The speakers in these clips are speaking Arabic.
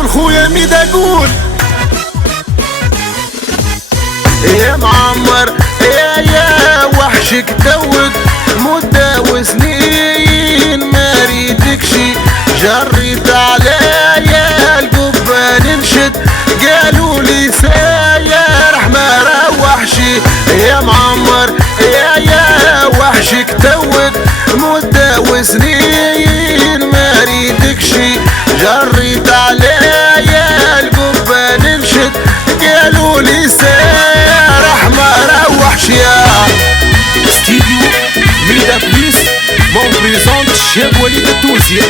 قول خويا ميدا قول. يا معمر يا وحشك توك مدة وسنين ما ريتكشي، جريت عليا القبة ننشد قالوا لي ساير ما روحشي. يا معمر يا وحشك توك مدة وسنين ما ريتكشي، جريت عليا القبة ننشد قالوا لي ساير ما روحشي. استديو ميدا بليس مون بريزونت الشاب وليد التونسي،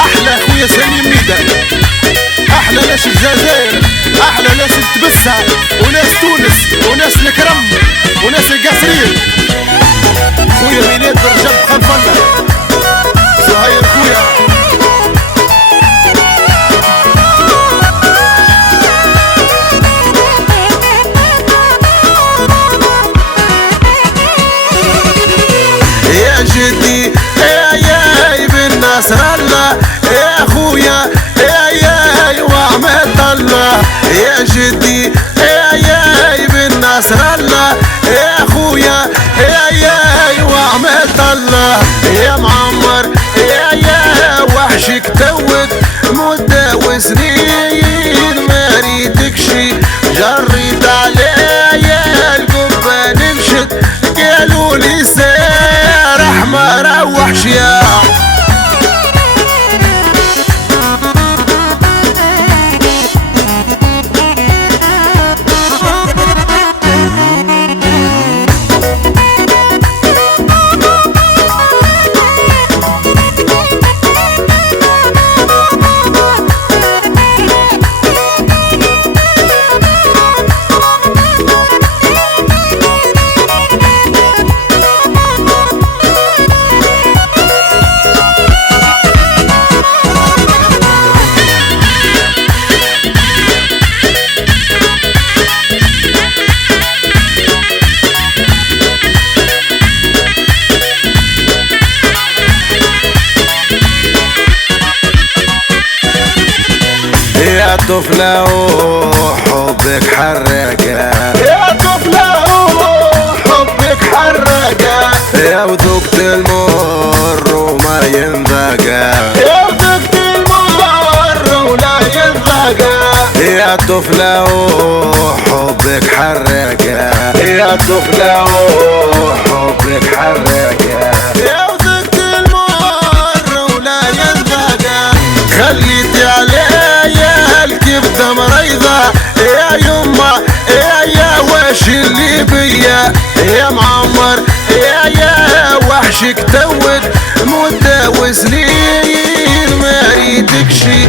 احلى خويا سليم ميدا، احلى ناس الجزائر، احلى ناس التبسة وناس تونس وناس الكرم وناس القصرين. خويا ميلاد برجب خنفلة زهير خويا. يا جدي يا ابن نصر الله، يا خويا يا وعمة الله، يا جدي يا ابن نصر الله، يا خويا يا وعمة الله. يا معمر يا وحشك توك مدة وسنين ما ريتكشي، جريت عليا القبة نمشت قالوا لي سارح ما روحش. يا يا طفلة وحبك حرقة، يا طفلة وحبك حرقة، يا وذقت المر وما ينذقى، يا وذقت المر ولا ينذقى. يا طفلة وحبك حرقة، يا طفلة وحبك حرقة، يا وذقت المر ولا ينذقى. خليتي عليا الكبدة مريضة يا يما يا واش اللي بيا. يا معمر يا وحشك توك مدة وسنين ما ريتكشي،